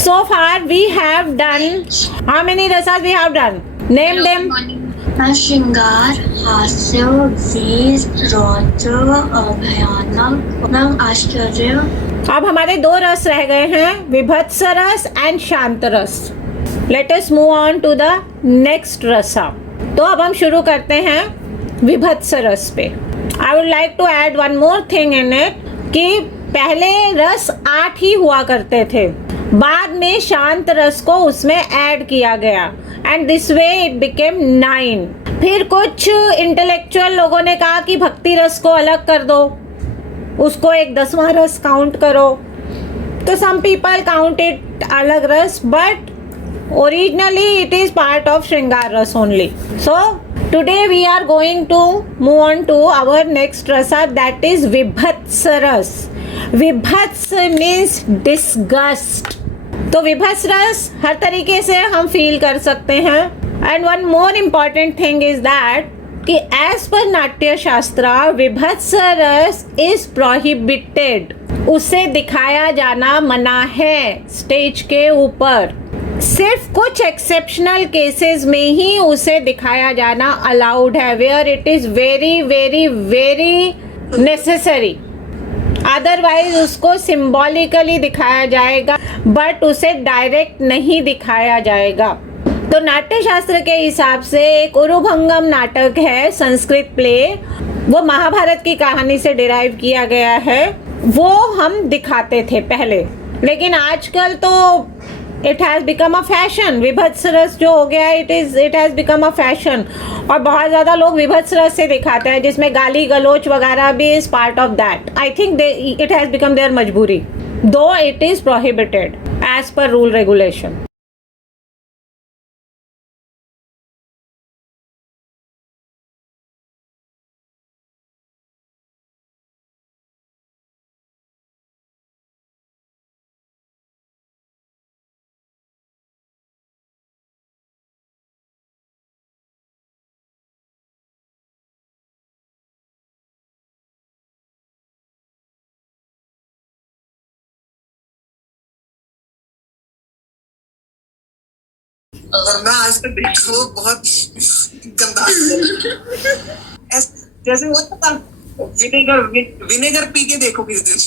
So far we have done, how many rasas we have done? Name them. श्रृंगार, हास्य, वीर, रौद्र, भयानक, आश्चर्य। अब हमारे 2 रस रह गए हैं, विभत्स रस एंड शांत रस। Let us move on to the next rasa. तो अब हम शुरू करते हैं विभत्स रस पे। I would like to add one more thing in it कि पहले रस 8 ही हुआ करते थे, बाद में शांत रस को उसमें ऐड किया गया and this way it became 9। फिर कुछ इंटेलेक्चुअल लोगों ने कहा कि भक्ति रस को अलग कर दो, उसको एक 10वां रस काउंट करो। तो सम पीपल काउंट इट अलग रस, but originally it is part of shringar ras only. So today we are going to move on to our next rasa, that is vibhatsa ras. Vibhatsa means disgust. तो विभत्स रस हर तरीके से हम फील कर सकते हैं। And one more important thing is that कि एज पर नाट्य शास्त्र विभत्स रस इज प्रोहिबिटेड। उसे दिखाया जाना मना है स्टेज के ऊपर। सिर्फ कुछ एक्सेप्शनल केसेस में ही उसे दिखाया जाना अलाउड है, where it is very very very necessary. Otherwise उसको सिंबॉलिकली दिखाया जाएगा, बट उसे डायरेक्ट नहीं दिखाया जाएगा। तो नाट्य शास्त्र के हिसाब से एक उरुभंगम नाटक है, संस्कृत प्ले, वो महाभारत की कहानी से डिराइव किया गया है। वो हम दिखाते थे पहले, लेकिन आजकल तो it has become a fashion. विभत्स रस जो हो गया it has become a fashion, और बहुत ज़्यादा लोग विभत्स रस से दिखाते हैं, जिसमें गाली गलोच वगैरह भी is part of that. I think it has become their majboori, though it is prohibited as per rule regulation. और मैं आज तक देखा वो बहुत गंदा जैसे वो पता विनेगर विनेगर पी के देखो किस दिन,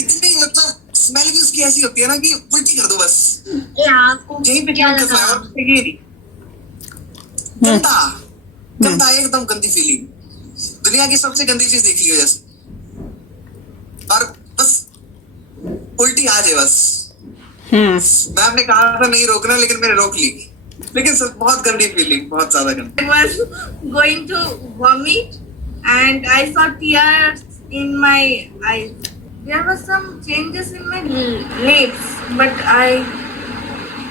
इतनी मतलब स्मेल भी उसकी ऐसी होती है ना कि उल्टी कर दो बस। यहीं पे क्या गंदा गंदा एकदम गंदी फीलिंग, दुनिया की सबसे गंदी चीज देखी है जैसे, और बस उल्टी आ जाए बस। मैं आपने कहा था नहीं रोकना, लेकिन मैंने रोक ली। लेकिन बहुत गंदी फीलिंग, बहुत ज्यादा गंदी। I was going to vomit and I saw tears in my eyes. There were some changes in my lips, but I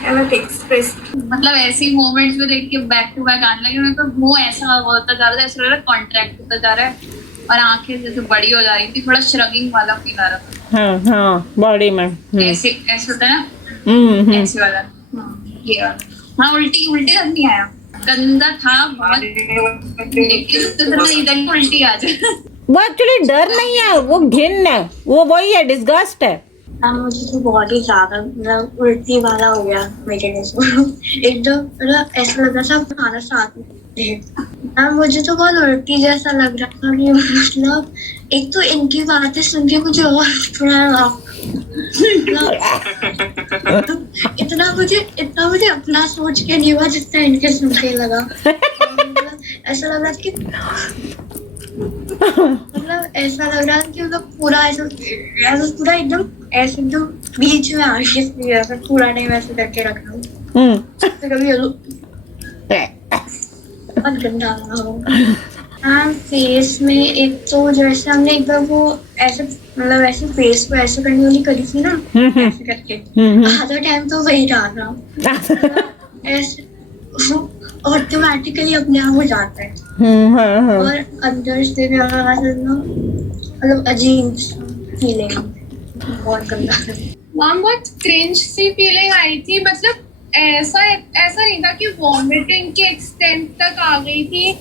cannot express. मतलब ऐसी मोमेंट्स में देख के बैक टू बैक आने लगे, मेरे को मुंह ऐसा होता जा रहा था, ऐसा लग रहा है कॉन्ट्रैक्ट होता जा रहा है, और आंखें जैसे बड़ी हो जा रही थी, थोड़ा श्रगिंग वाला फील आ रहा था। हाँ बॉडी में ऐसे ऐसे होता है ना, ऐसे वाला। ये वाला हाँ, उल्टी उल्टी तक नहीं आया, गंदा था बहुत, लेकिन इधर उल्टी आ जाए। वो एक्चुअली डर नहीं है, वो घिन है, वो वही है, डिस्गस्ट है। मुझे तो बहुत ही ज्यादा मतलब उल्टी वाला हो गया मेरे एकदम, मतलब ऐसा लग रहा था खाना साथ में। मुझे तो बहुत उल्टी जैसा लग रहा था कि मतलब एक तो इनकी बातें सुन के मुझे और थोड़ा इतना मुझे अपना सोच के नहीं हुआ जितना इनके सुन के लगा। ऐसा लग रहा था कि मतलब ऐसा लग रहा था कि मतलब पूरा ऐसा पूरा एकदम ऐसे एकदम बीच में आके पूरा नहीं वैसे करके रखा हूँ। कभी बहुत गंदा हाँ, फेस में एक तो जैसे हमने एक बार वो ऐसे मतलब ऐसे फेस को ऐसे करने वाली करी थी ना, ऐसे करके आधा टाइम तो वही रहा था ऐसे, ऑटोमेटिकली अपने आप हो जाता है। और अंदर से मतलब अजीब फीलिंग, बहुत गंदा। बहुत क्रिंज सी फीलिंग आई थी, मतलब ऐसा नहीं था कि वॉमिटिंग के एक्सटेंट तक आ गई थी,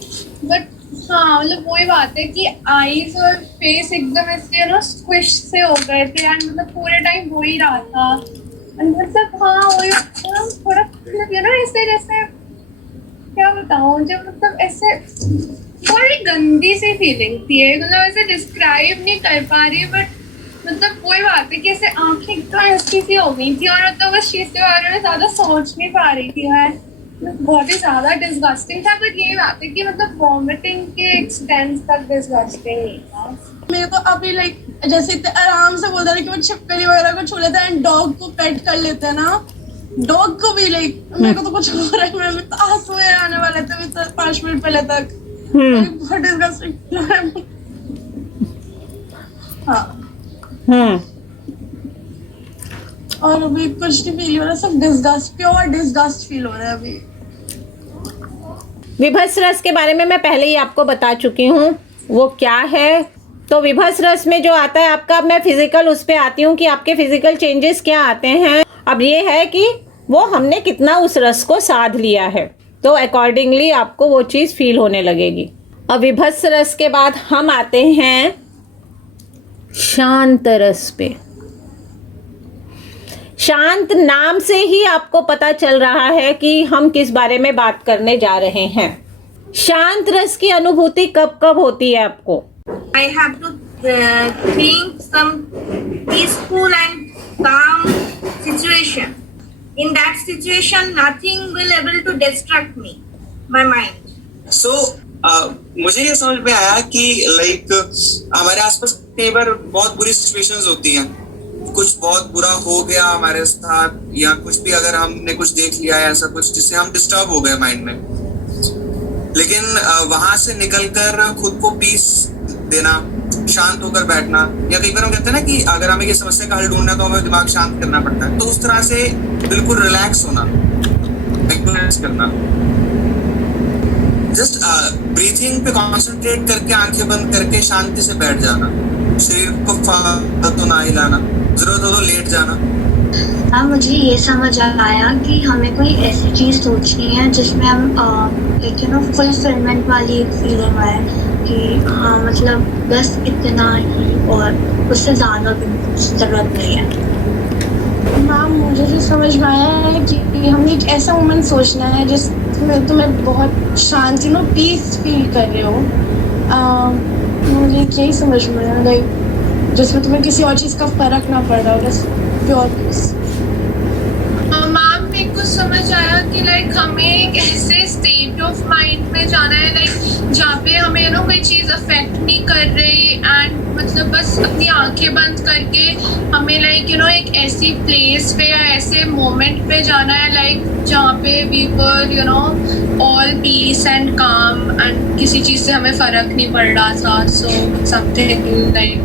बट हाँ मतलब वही बात है कि आईज और फेस एकदम ऐसे ना स्क्विश से हो गए थे, एंड मतलब पूरे टाइम हो ही रहा था, मतलब हाँ वही थोड़ा मतलब यू नो ऐसे जैसे क्या बताऊँ जब मतलब ऐसे बड़ी गंदी सी फीलिंग थी मतलब ऐसे डिस्क्राइब नहीं कर पा रही बट मतलब वही बात है कि ऐसे आंखें एकदम ऐसी सी हो गई थी और मतलब उस चीज के बारे में ज्यादा सोच नहीं पा रही थी मैं बहुत ही ज्यादा डिस्गस्टिंग था बट यही बात है कि मतलब वॉमिटिंग के एक्सटेंट तक डिस्गस्टिंग नहीं था मेरे को अभी लाइक जैसे इतने आराम से बोलता है कि वो छिपकली वगैरह को छू लेता है एंड डॉग को पेट कर लेते हैं ना डॉग को भी लाइक मेरे को तो कुछ हो रहा है मेरे में तो आंसू आने वाले थे अभी 5 मिनट पहले तक बहुत डिस्गस्टिंग हाँ और अभी कुछ नहीं फील हो रहा सब डिस्गस्ट प्योर डिस्गस्ट फील हो रहा है अभी विभत्स रस के बारे में मैं पहले ही आपको बता चुकी हूँ वो क्या है। तो विभत्स रस में जो आता है आपका, अब मैं फिजिकल उस पे आती हूँ कि आपके फिजिकल चेंजेस क्या आते हैं। अब ये है कि वो हमने कितना उस रस को साध लिया है, तो अकॉर्डिंगली आपको वो चीज़ फील होने लगेगी। अब विभत्स रस के बाद हम आते हैं शांत रस पे। शांत नाम से ही आपको पता चल रहा है कि हम किस बारे में बात करने जा रहे हैं। शांत रस की अनुभूति कब कब होती है आपको? I have to think some peaceful and calm situation. In that situation, nothing will able to distract me, my mind. सो मुझे ये समझ में आया कि लाइक हमारे आसपास कई बार बहुत बुरी सिचुएशंस होती हैं, कुछ बहुत बुरा हो गया हमारे साथ या कुछ भी, अगर हमने कुछ देख लिया है ऐसा कुछ जिससे हम डिस्टर्ब हो गए माइंड में, लेकिन वहां से निकलकर खुद को पीस देना, शांत होकर बैठना, या कई बार हम कहते हैं ना कि अगर हमें किसी समस्या का हल ढूंढना है तो हमें दिमाग शांत करना पड़ता है, तो उस तरह से बिल्कुल रिलैक्स होना, एक्सपीरियंस करना, जस्ट ब्रीथिंग पे कंसंट्रेट करके आंखें बंद करके शांति से बैठ जाना, शरीर को फालतू ना हिलाना, जरूरत हो तो लेट जाना। अब मुझे ये समझ आया कि हमें कोई ऐसी चीज़ सोचनी है जिसमें हम एक फुलफिलमेंट वाली एक फीलिंग आए कि हाँ मतलब बस इतना ही और उससे ज़्यादा भी ज़रूरत नहीं है। मैम मुझे जो समझ में आया है कि हमें एक ऐसा मोमेंट सोचना है जिसमें तुम्हें बहुत शांति पीस फील कर रहे हो। मुझे यही समझ में आया लाइक जिसमें तुम्हें किसी और चीज़ का फर्क ना पड़ रहा हो, बस प्योर पीस। मैम मेरे को समझ आया कि लाइक हमें एक ऐसे स्टेट ऑफ माइंड में जाना है लाइक जहाँ पे हमें कोई चीज़ अफेक्ट नहीं कर रही एंड मतलब बस अपनी आंखें बंद करके हमें लाइक एक ऐसी प्लेस पे या ऐसे मोमेंट पे जाना है लाइक जहाँ पे we were all peace and calm and किसी चीज़ से हमें फ़र्क नहीं पड़ रहा था। So something like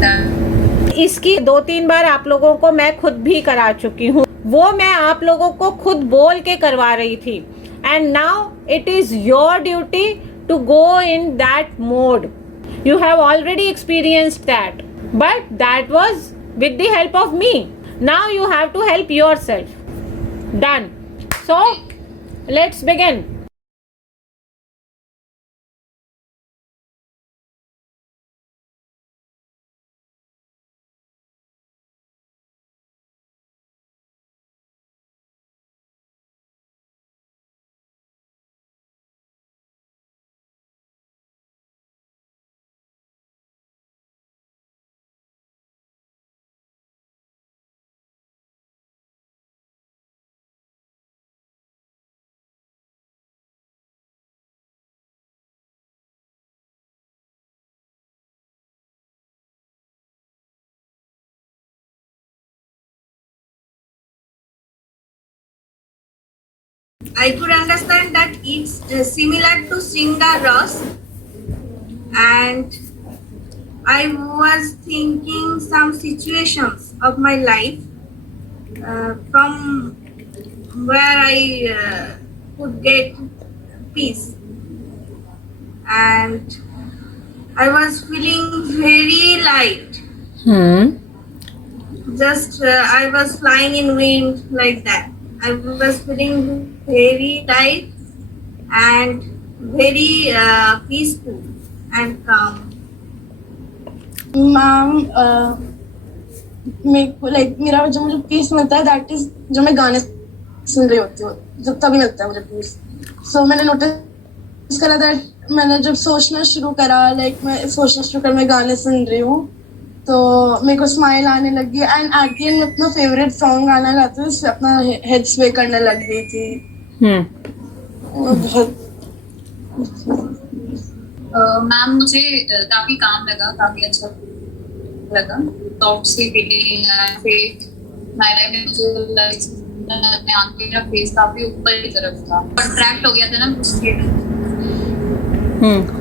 that. इसकी 2-3 बार आप लोगों को मैं खुद भी करा चुकी हूँ, वो मैं आप लोगों को खुद बोल के करवा रही थी। And now it is your duty to go in that mode. You have already experienced that, but that was with the help of me. Now you have to help yourself. Done. So let's begin. I could understand that it's similar to Sringa Ras, and I was thinking some situations of my life from where I could get peace, and I was feeling very light. Just I was flying in wind like that. I was feeling very light and very peaceful and calm. Ma'am मेरे को like मेरा जो मुझे piece मिलता है that is जो मैं गाने सुन रही होती हूँ, जब तभी मिलता है मुझे पीस। सो मैंने नोटिस करा दैट मैंने जब सोचना शुरू करा, लाइक मैं सोचना शुरू कर मैं गाने सुन रही हूँ, तो मेरे को स्माइल आने लगी एंड एट द एंड अपना फेवरेट सॉन्ग गाना गाते हुए अपना हेड स्वे करने लग गई थी। वो बहुत मैम मुझे काफी काम लगा, काफी अच्छा लगा। टॉप से फीलिंग माय लाइफ में मुझे मैं आंखों मेरा फेस काफी ऊपर की तरफ था, कंट्रैक्ट हो गया था ना उसके,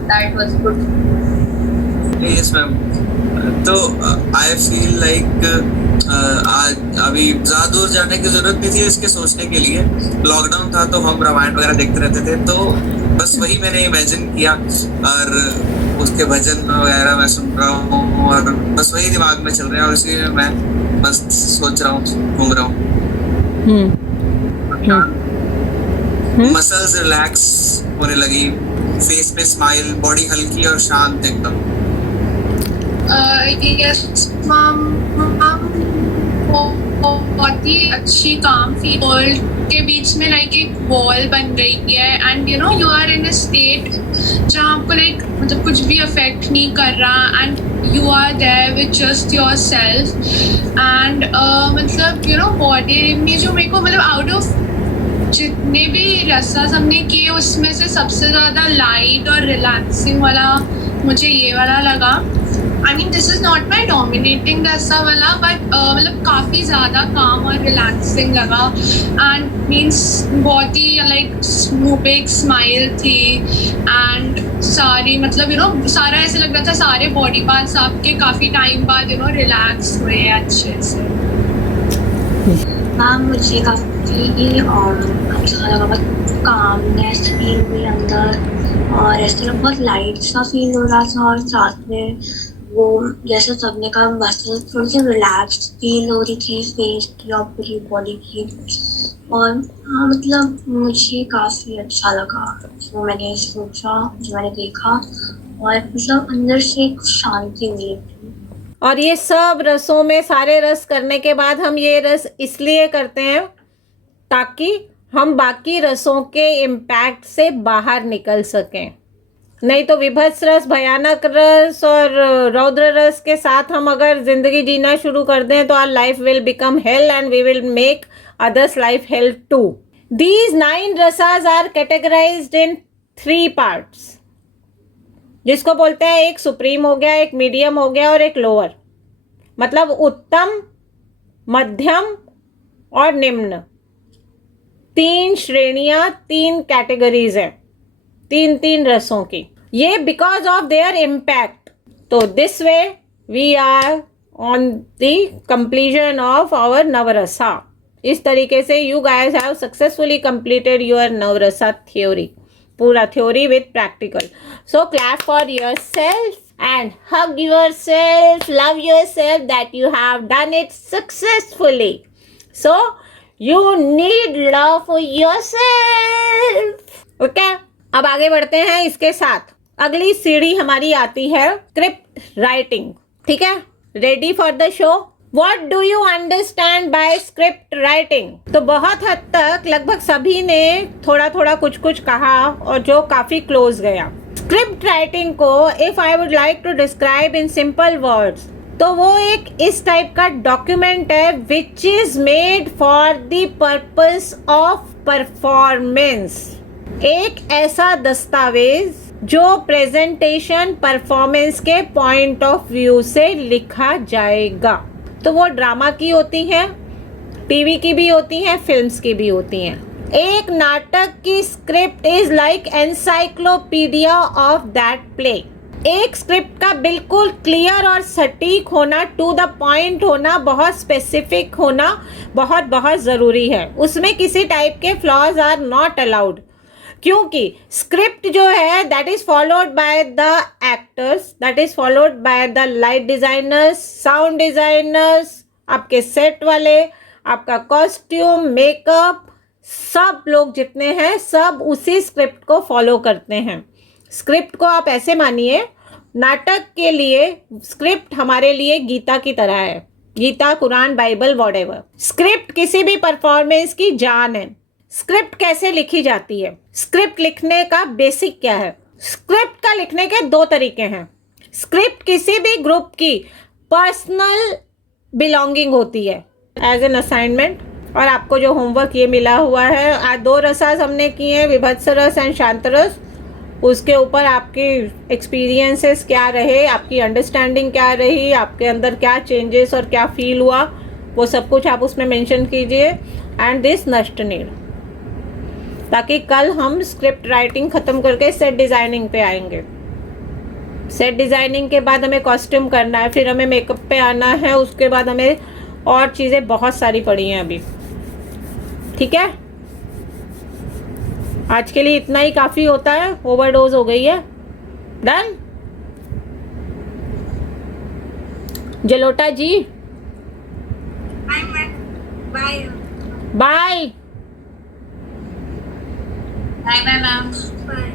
that was good. Yes ma'am. तो आई फील लाइक आज अभी ज्यादा दूर जाने की जरूरत नहीं थी इसके सोचने के लिए। लॉकडाउन था तो हम रामायण वगैरह देखते रहते थे, तो बस वही मैंने इमेजिन किया और उसके भजन वगैरह मैं सुन रहा हूँ और बस वही दिमाग में चल रहे हैं और इसी में मैं बस सोच रहा हूँ, घूम रहा हूँ। मसल्स रिलैक्स होने लगी, फेस पे स्माइल, बॉडी हल्की और शांत एकदम। यस मैम, बहुत ही अच्छी काम फील, वर्ल्ड के बीच में लाइक एक वॉल बन गई है and you know you are in a state जहाँ आपको लाइक मतलब कुछ भी अफेक्ट नहीं कर रहा and you are there with just yourself and मतलब यू नो बॉडी में जो मेरे को मतलब आउट ऑफ जितने भी रसास हमने किए उसमें से सबसे ज़्यादा लाइट और रिलैक्सिंग वाला मुझे ये वाला लगा। I mean this is not my dominating रसा वाला बट मतलब काफ़ी ज़्यादा काम और रिलैक्सिंग लगा एंड मीन्स बहुत ही लाइक मुँह पे एक स्माइल थी एंड सारी मतलब यू नो सारा ऐसे लग रहा था सारे बॉडी पार्ट्स आपके काफ़ी टाइम बाद यू नो रिलैक्स हुए हैं अच्छे से। मैम मुझे काफ़ी अच्छा लगा, बहुत कामनेस फील हुई अंदर और ऐसे लगा बहुत लाइट सा फील हो रहा था और साथ में वो जैसे सबने कहा मसल थोड़ी सी रिलैक्स फील हो रही थी फेस की और पूरी बॉडी की और हाँ मतलब मुझे काफ़ी अच्छा लगा जो मैंने सोचा, जो मैंने देखा और मतलब अंदर से एक शांति मिली थी। और ये सब रसों में सारे रस करने के बाद हम ये रस इसलिए करते हैं ताकि हम बाकी रसों के इम्पैक्ट से बाहर निकल सकें। नहीं तो विभत्स रस, भयानक रस और रौद्र रस के साथ हम अगर जिंदगी जीना शुरू कर दें तो our life will become hell and we will make others life hell too. These 9 rasas are categorised in 3 parts, जिसको बोलते हैं एक सुप्रीम हो गया, एक मीडियम हो गया और एक लोअर। मतलब उत्तम, मध्यम और निम्न, 3 श्रेणियां, 3 कैटेगरीज हैं 3 रसों की। ये बिकॉज ऑफ देयर इम्पैक्ट। तो this way we are on the completion of our navarasa. इस तरीके से you guys have successfully completed your navarasa theory, पूरा theory with practical. So clap for yourself and hug yourself, love yourself that you have done it successfully. So you need love for yourself. Okay? अब आगे बढ़ते हैं इसके साथ। अगली सीढ़ी हमारी आती है स्क्रिप्ट राइटिंग। ठीक है, ready for the show? What do you understand by script writing? तो बहुत हद तक लगभग सभी ने थोड़ा थोड़ा कुछ कुछ कहा और जो काफी क्लोज गया। स्क्रिप्ट राइटिंग को if I would like to describe in simple words तो वो एक इस टाइप का डॉक्यूमेंट है which is made for the purpose of performance. एक ऐसा दस्तावेज जो प्रेजेंटेशन परफॉर्मेंस के पॉइंट ऑफ व्यू से लिखा जाएगा। तो वो ड्रामा की होती हैं, टीवी की भी होती हैं, फिल्म्स की भी होती हैं। एक नाटक की script is like encyclopedia of that play. एक स्क्रिप्ट का बिल्कुल क्लियर और सटीक होना, टू द पॉइंट होना, बहुत स्पेसिफिक होना बहुत बहुत ज़रूरी है। उसमें किसी टाइप के फ्लॉज आर नॉट अलाउड, क्योंकि स्क्रिप्ट जो है that is followed by the actors, that is followed by the light designers, sound designers, आपके सेट वाले, आपका कॉस्ट्यूम, मेकअप, सब लोग जितने हैं सब उसी स्क्रिप्ट को फॉलो करते हैं। स्क्रिप्ट को आप ऐसे मानिए, नाटक के लिए स्क्रिप्ट हमारे लिए गीता की तरह है। Gita, Quran, Bible, whatever. Script किसी भी परफॉर्मेंस की जान है। स्क्रिप्ट कैसे लिखी जाती है, स्क्रिप्ट लिखने का बेसिक क्या है। स्क्रिप्ट का लिखने के 2 तरीके हैं। स्क्रिप्ट किसी भी ग्रुप की पर्सनल बिलोंगिंग होती है एज एन असाइनमेंट। और आपको जो होमवर्क ये मिला हुआ है, आज 2 रसास हमने किए हैं, विभत्स रस एंड शांत रस। उसके ऊपर आपकी एक्सपीरियंसेस क्या रहे, आपकी अंडरस्टैंडिंग क्या रही, आपके अंदर क्या चेंजेस और क्या फील हुआ, वो सब कुछ आप उसमें मेंशन कीजिए। एंड दिस नष्ट नीड, ताकि कल हम स्क्रिप्ट राइटिंग ख़त्म करके सेट डिज़ाइनिंग पे आएंगे। सेट डिज़ाइनिंग के बाद हमें कॉस्ट्यूम करना है, फिर हमें मेकअप पे आना है, उसके बाद हमें और चीज़ें बहुत सारी पड़ी हैं अभी। ठीक है, आज के लिए इतना ही काफ़ी होता है, ओवरडोज हो गई है। Done. Jalota ji I'm at bye. Bye. Bye bye ma'am. Bye.